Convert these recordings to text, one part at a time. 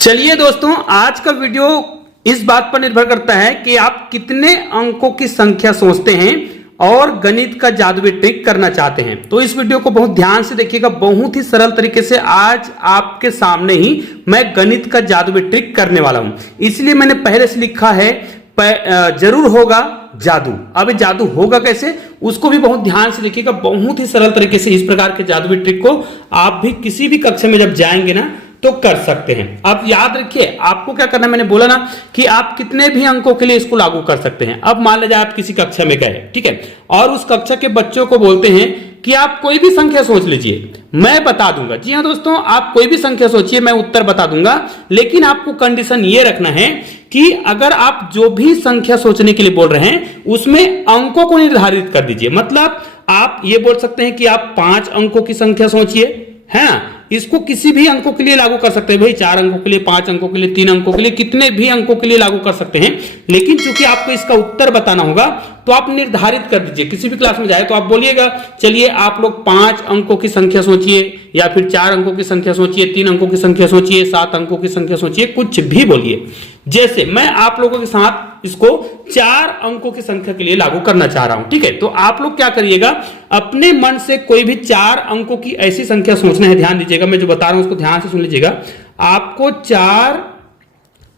चलिए दोस्तों, आज का वीडियो इस बात पर निर्भर करता है कि आप कितने अंकों की संख्या सोचते हैं और गणित का जादुई ट्रिक करना चाहते हैं। तो इस वीडियो को बहुत ध्यान से देखिएगा। बहुत ही सरल तरीके से आज आपके सामने ही मैं गणित का जादुई ट्रिक करने वाला हूं। इसलिए मैंने पहले से लिखा है जरूर होगा जादू। अब जादू होगा कैसे, उसको भी बहुत ध्यान से देखिएगा। बहुत ही सरल तरीके से इस प्रकार के जादुई ट्रिक को आप भी किसी भी कक्षा में जब जाएंगे ना तो कर सकते हैं। अब याद रखिए, आपको क्या करना है, मैंने बोला ना कि आप कितने भी अंकों के लिए इसको लागू कर सकते हैं। अब मान लीजिए आप किसी कक्षा में गए, ठीक है, और उस कक्षा के बच्चों को बोलते हैं कि आप कोई भी संख्या सोच लीजिए, मैं बता दूंगा। जी हाँ दोस्तों, आप कोई भी संख्या सोचिए, मैं उत्तर बता दूंगा। लेकिन आपको कंडीशन ये रखना है कि अगर आप जो भी संख्या सोचने के लिए बोल रहे हैं उसमें अंकों को निर्धारित कर दीजिए। मतलब आप ये बोल सकते हैं कि आप 5 अंकों की संख्या सोचिए, है ना। इसको किसी भी अंकों के लिए लागू कर सकते हैं भाई, 4 अंकों के लिए, 5 अंकों के लिए, 3 अंकों के लिए, कितने भी अंकों के लिए लागू कर सकते हैं। लेकिन चूंकि आपको इसका उत्तर बताना होगा तो आप निर्धारित कर दीजिए। किसी भी क्लास में जाए तो आप बोलिएगा, चलिए आप लोग 5 अंकों की संख्या सोचिए, या फिर 4 अंकों की संख्या सोचिए, 3 अंकों की संख्या सोचिए, 7 अंकों की संख्या सोचिए, कुछ भी बोलिए। जैसे मैं आप लोगों के साथ इसको 4 अंकों की संख्या के लिए लागू करना चाह रहा हूं, ठीक है। तो आप लोग क्या करिएगा, अपने मन से कोई भी 4 अंकों की ऐसी संख्या सोचना है। ध्यान दीजिएगा, मैं जो बता रहा हूं उसको ध्यान से सुन लीजिएगा। आपको 4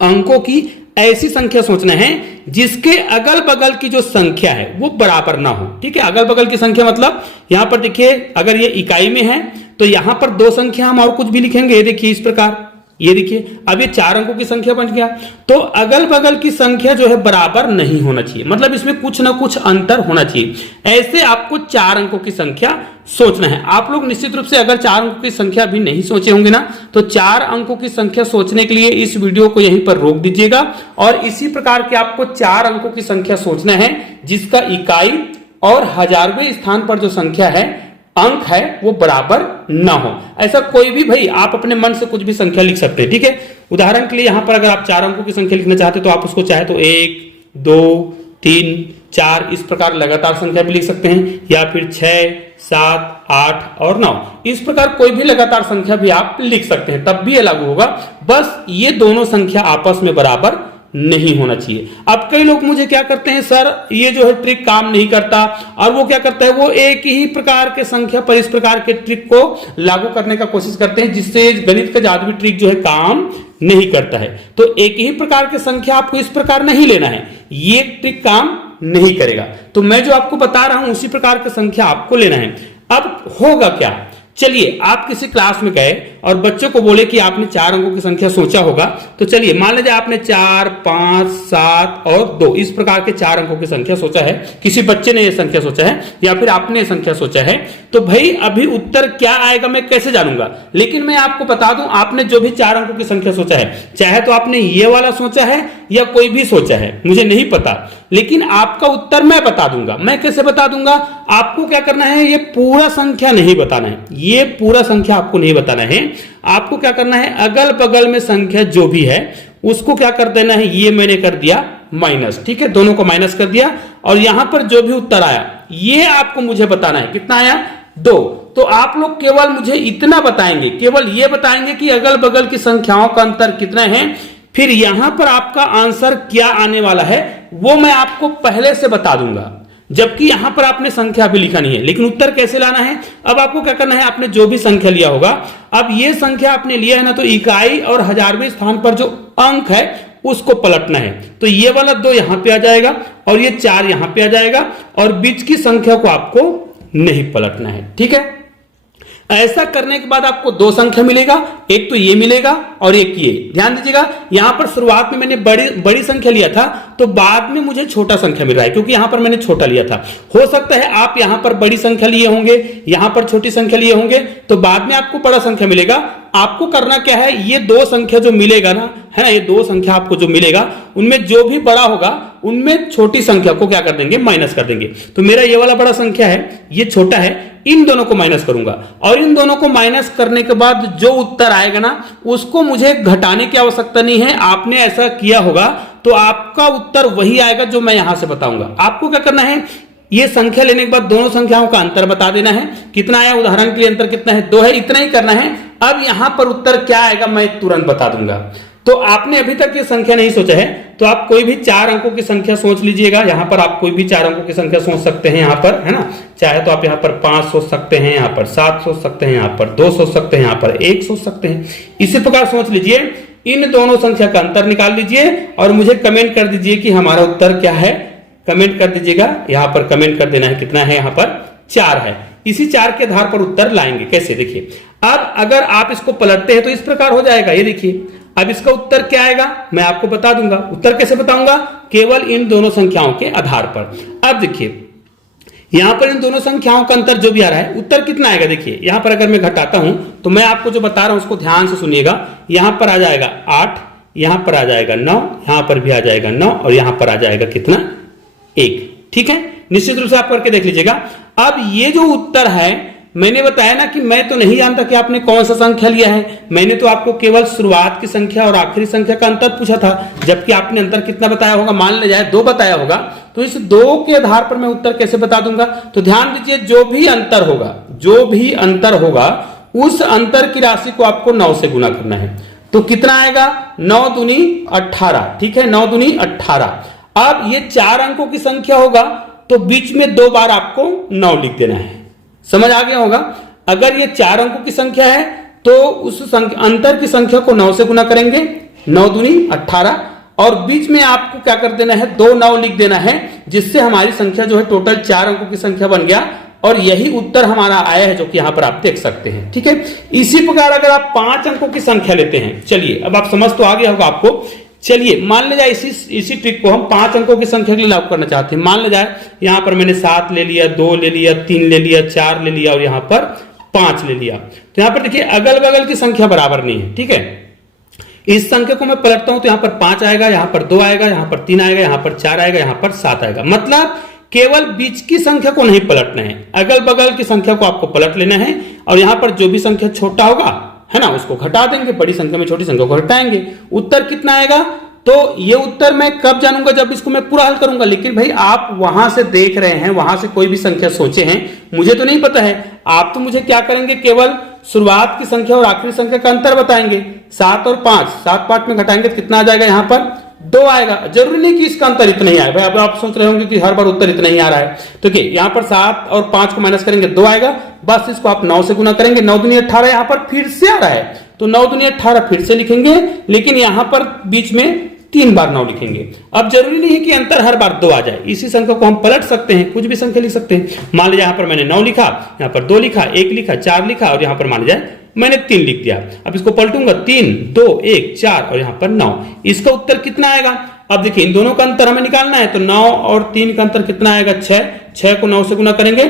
अंकों की ऐसी संख्या सोचना है जिसके अगल बगल की जो संख्या है वो बराबर ना हो, ठीक है। अगल बगल की संख्या मतलब यहां पर देखिए, अगर ये इकाई में है तो यहां पर 2 संख्या हम और कुछ भी लिखेंगे। ये देखिए इस प्रकार, ये देखिए अब ये 4 अंकों की संख्या बन गया। तो अगल बगल की संख्या जो है बराबर नहीं होना चाहिए, मतलब इसमें कुछ ना कुछ अंतर होना चाहिए। ऐसे आपको 4 अंकों की संख्या सोचना है। आप लोग निश्चित रूप से अगर 4 अंकों की संख्या भी नहीं सोचे होंगे ना, तो 4 अंकों की संख्या सोचने के लिए इस वीडियो को यहीं पर रोक दीजिएगा और इसी प्रकार के आपको 4 अंकों की संख्या सोचना है जिसका इकाई और हजारवें स्थान पर जो संख्या है, अंक है, वो बराबर ना हो। ऐसा कोई भी भाई आप अपने मन से कुछ भी संख्या लिख सकते हैं, ठीक है। उदाहरण के लिए यहां पर अगर आप 4 अंकों की संख्या लिखना चाहते तो आप उसको चाहे तो 1, 2, 3, 4 इस प्रकार लगातार संख्या भी लिख सकते हैं, या फिर 6, 7, 8 और 9 इस प्रकार कोई भी लगातार संख्या भी आप लिख सकते हैं, तब भी ये लागू होगा। बस ये दोनों संख्या आपस में बराबर नहीं होना चाहिए। अब कई लोग मुझे क्या करते हैं, सर ये जो है ट्रिक काम नहीं करता, और वो क्या करता है, वो एक ही प्रकार के संख्या पर इस प्रकार के ट्रिक को लागू करने का कोशिश करते हैं जिससे गणित का जादुई ट्रिक जो है काम नहीं करता है। तो एक ही प्रकार की संख्या आपको इस प्रकार नहीं लेना है, ये ट्रिक काम नहीं करेगा। तो मैं जो आपको बता रहा हूं उसी प्रकार की संख्या आपको लेना है। अब होगा क्या, चलिए आप किसी क्लास में गए और बच्चों को बोले कि आपने 4 अंकों की संख्या सोचा होगा। तो चलिए मान लीजिए आपने 4, 5, 7 और 2 इस प्रकार के 4 अंकों की संख्या सोचा है। किसी बच्चे ने यह संख्या सोचा है या फिर आपने यह संख्या सोचा है। तो भाई अभी उत्तर क्या आएगा मैं कैसे जानूंगा। लेकिन मैं आपको बता दूं, आपने जो भी 4 अंकों की संख्या सोचा है, चाहे तो आपने ये वाला सोचा है या कोई भी सोचा है, मुझे नहीं पता, लेकिन आपका उत्तर मैं बता दूंगा। मैं कैसे बता दूंगा, आपको क्या करना है, ये पूरा संख्या नहीं बताना है, ये पूरा संख्या आपको नहीं बताना है। आपको क्या करना है, अगल बगल में संख्या जो भी है उसको क्या कर देना है, ये मैंने कर दिया माइनस, ठीक है, दोनों को माइनस कर दिया। और यहां पर जो भी उत्तर आया ये आपको मुझे बताना है, कितना आया, 2। तो आप लोग केवल मुझे इतना बताएंगे, केवल ये बताएंगे कि अगल बगल की संख्याओं का अंतर कितना है। फिर यहां पर आपका आंसर क्या आने वाला है वो मैं आपको पहले से बता दूंगा, जबकि यहां पर आपने संख्या भी लिखा नहीं है। लेकिन उत्तर कैसे लाना है, अब आपको क्या करना है, आपने जो भी संख्या लिया होगा, अब ये संख्या आपने लिया है ना, तो इकाई और हजारवें स्थान पर जो अंक है उसको पलटना है। तो ये वाला 2 यहां पे आ जाएगा और ये 4 यहां पे आ जाएगा, और बीच की संख्या को आपको नहीं पलटना है, ठीक है। ऐसा करने के बाद आपको 2 संख्या मिलेगा, एक तो ये मिलेगा और एक ये। ध्यान दीजिएगा, यहां पर शुरुआत में मैंने बड़ी संख्या लिया था तो बाद में मुझे छोटा संख्या मिल रहा है, क्योंकि यहां पर मैंने छोटा लिया था। हो सकता है आप यहां पर बड़ी संख्या लिए होंगे, यहां पर छोटी संख्या लिए होंगे, तो बाद में आपको बड़ा संख्या मिलेगा। आपको करना क्या है, ये 2 संख्या जो मिलेगा ना, है ना, ये 2 संख्या आपको जो मिलेगा उनमें जो भी बड़ा होगा उनमें छोटी संख्या को क्या कर देंगे, माइनस कर देंगे। तो मेरा ये वाला बड़ा संख्या है, ये छोटा है, इन दोनों को माइनस करूंगा, और इन दोनों को माइनस करने के बाद जो उत्तर आएगा ना उसको मुझे घटाने की आवश्यकता नहीं है। आपने ऐसा किया होगा तो आपका उत्तर वही आएगा जो मैं यहां से बताऊंगा। आपको क्या करना है, ये संख्या लेने के बाद दोनों संख्याओं का अंतर बता देना है, कितना आया, उदाहरण के लिए अंतर कितना है, 2 है, इतना ही करना है। अब यहां पर उत्तर क्या आएगा मैं तुरंत बता दूंगा। तो आपने अभी तक ये संख्या नहीं सोचा है तो आप कोई भी 4 अंकों की संख्या सोच लीजिएगा। यहां पर आप कोई भी 4 अंकों की संख्या सोच सकते हैं यहां पर, है ना। चाहे तो आप यहां पर 5 सोच सकते हैं, यहां पर 7 सोच सकते हैं, यहां पर 2 सोच सकते हैं, यहां पर 1 सोच सकते हैं। इसी प्रकार सोच लीजिए, इन दोनों संख्या का अंतर निकाल लीजिए और मुझे कमेंट कर दीजिए कि हमारा उत्तर क्या है। कमेंट कर दीजिएगा, यहां पर कमेंट कर देना है कितना है, यहां पर 4 है। इसी 4 के आधार पर उत्तर लाएंगे। कैसे, देखिए अब अगर आप इसको पलटते हैं तो इस प्रकार हो जाएगा। ये देखिए अब इसका उत्तर क्या आएगा मैं आपको बता दूंगा। उत्तर कैसे बताऊंगा, केवल इन दोनों संख्याओं के आधार पर। अब देखिए यहां पर इन दोनों संख्याओं का अंतर जो भी आ रहा है, उत्तर कितना आएगा। देखिए यहां पर अगर मैं घटाता हूं तो मैं आपको जो बता रहा हूं उसको ध्यान से सुनिएगा। यहां पर आ जाएगा 8, यहां पर आ जाएगा 9, यहां पर भी आ जाएगा 9 और यहां पर आ जाएगा कितना, 1। ठीक है, निश्चित रूप से आप करके देख लीजिएगा। अब ये जो उत्तर है, मैंने बताया ना कि मैं तो नहीं जानता कि आपने कौन सा संख्या लिया है। मैंने तो आपको केवल शुरुआत की संख्या और आखिरी संख्या का अंतर पूछा था, जबकि आपने अंतर कितना बताया होगा, मान ले जाए 2 बताया होगा। तो इस 2 के आधार पर मैं उत्तर कैसे बता दूंगा। तो ध्यान दीजिए, जो भी अंतर होगा उस अंतर की राशि को आपको 9 से गुना करना है। तो कितना आएगा, 9 दूनी 18। ठीक है, 9 दूनी 18। अब ये 4 अंकों की संख्या होगा तो बीच में 2 बार आपको 9 लिख देना है। समझ आ गया होगा। अगर ये 4 अंकों की संख्या है तो उस अंतर की संख्या को 9 से गुना करेंगे, 9 दूनी 18 और बीच में आपको क्या कर देना है, 2 9 लिख देना है, जिससे हमारी संख्या जो है टोटल 4 अंकों की संख्या बन गया। और यही उत्तर हमारा आया है, जो कि यहां पर आप देख सकते हैं। ठीक है, इसी प्रकार अगर आप 5 अंकों की संख्या लेते हैं, चलिए अब आप समझ तो आ गया होगा आपको। चलिए मान ले जाए इसी ट्रिक को हम 5 अंकों की संख्या के लिए लागू करना चाहते हैं। मान ले जाए यहां पर मैंने 7 ले लिया, 2 ले लिया, 3 ले लिया, 4 ले लिया और यहां पर 5 ले लिया। तो यहां पर देखिए अगल बगल की संख्या बराबर नहीं है। ठीक है, इस संख्या को मैं पलटता हूं तो यहां पर 5 आएगा, यहां पर 2 आएगा, यहां पर 3 आएगा, यहां पर 4 आएगा, यहां पर 7 आएगा। मतलब केवल बीच की संख्या को नहीं पलटना है, अगल बगल की संख्या को आपको पलट लेना है। और यहां पर जो भी संख्या छोटा होगा, है ना, उसको घटा देंगे, बड़ी संख्या में छोटी संख्या को घटाएंगे। उत्तर कितना आएगा, तो ये उत्तर मैं कब जानूंगा, जब इसको मैं पूरा हल करूंगा। लेकिन भाई आप वहां से देख रहे हैं, वहां से कोई भी संख्या सोचे हैं, मुझे तो नहीं पता है। आप तो मुझे क्या करेंगे, केवल शुरुआत की संख्या और आखिरी संख्या का अंतर बताएंगे। 7 और 5, 7 पार्ट में घटाएंगे तो कितना आ जाएगा, यहां पर 2 आएगा। जरूरी नहीं कि इसका अंतर इतना ही आए। भाई अब आप सोच रहे होंगे कि हर बार उत्तर इतना ही आ रहा है। तो क्या यहां पर 7 और 5 को माइनस करेंगे 2 आएगा, बस इसको आप 9 से गुना करेंगे। 9 दूनी 18 यहां पर फिर से आ रहा है, तो 9 दूनी 18 फिर से लिखेंगे, लेकिन यहां पर बीच में 3 बार 9 लिखेंगे। अब जरूरी नहीं है कि अंतर हर बार 2 आ जाए, इसी संख्या को हम पलट सकते हैं, कुछ भी संख्या लिख सकते हैं। मान लीजिए यहां पर मैंने 9 लिखा, यहां पर 2 लिखा, 1 लिखा, 4 लिखा और यहां पर मान लीजिए मैंने 3 लिख दिया। अब इसको पलटूंगा, 3 2 1 4 और यहां पर 9। इसका उत्तर कितना आएगा। अब देखिए इन दोनों का अंतर हमें निकालना है, तो 9 और 3 का अंतर कितना आएगा, 6। 6 को 9 से गुना करेंगे,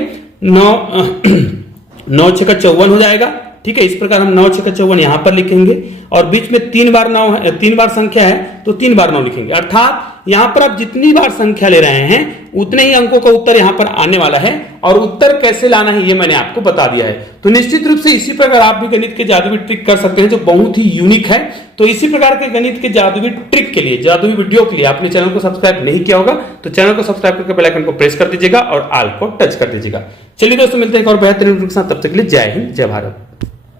9 6 का 54 हो जाएगा। ठीक है, इस प्रकार हम 9 6 का 54 यहां पर लिखेंगे और बीच में 3 बार 9 है, 3 बार संख्या है तो 3 बार 9 लिखेंगे। अर्थात यहां पर आप जितनी बार संख्या ले रहे हैं उतने ही अंकों का उत्तर यहां पर आने वाला है। और उत्तर कैसे लाना है ये मैंने आपको बता दिया है। तो निश्चित रूप से इसी प्रकार आप भी गणित के जादुई ट्रिक कर सकते हैं, जो बहुत ही यूनिक है। तो इसी प्रकार के गणित के जादुई ट्रिक के लिए, जादुई वीडियो के लिए आपने चैनल को सब्सक्राइब नहीं किया होगा तो चैनल को सब्सक्राइब करके बेल आइकन को प्रेस कर दीजिएगा और ऑल को टच कर दीजिएगा। चलिए दोस्तों, मिलते हैं एक और बेहतरीन वीडियो के साथ, तब तक के लिए जय हिंद, जय भारत।